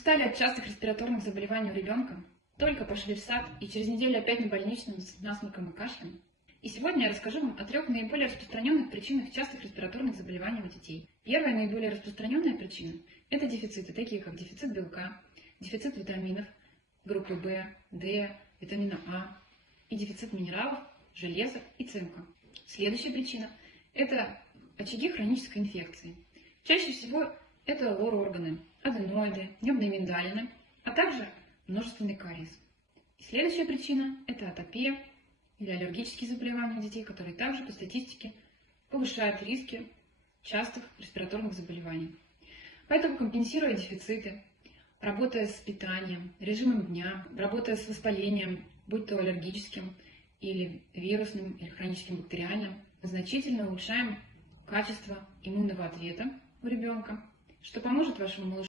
Устали от частых респираторных заболеваний у ребенка? Только пошли в сад и через неделю опять на больничном с насморком и кашлем? И сегодня я расскажу вам о 3 наиболее распространенных причинах частых респираторных заболеваний у детей. Первая наиболее распространенная причина – это дефициты, такие как дефицит белка, дефицит витаминов группы В, D, витамина А и дефицит минералов, железа и цинка. Следующая причина – это очаги хронической инфекции. Чаще всего это лор-органы, аденоиды, небные миндалины, а также множественный кариес. И следующая причина – это атопия или аллергические заболевания у детей, которые также по статистике повышают риски частых респираторных заболеваний. Поэтому, компенсируя дефициты, работая с питанием, режимом дня, работая с воспалением, будь то аллергическим или вирусным, или хроническим бактериальным, мы значительно улучшаем качество иммунного ответа у ребенка, что поможет вашему малышу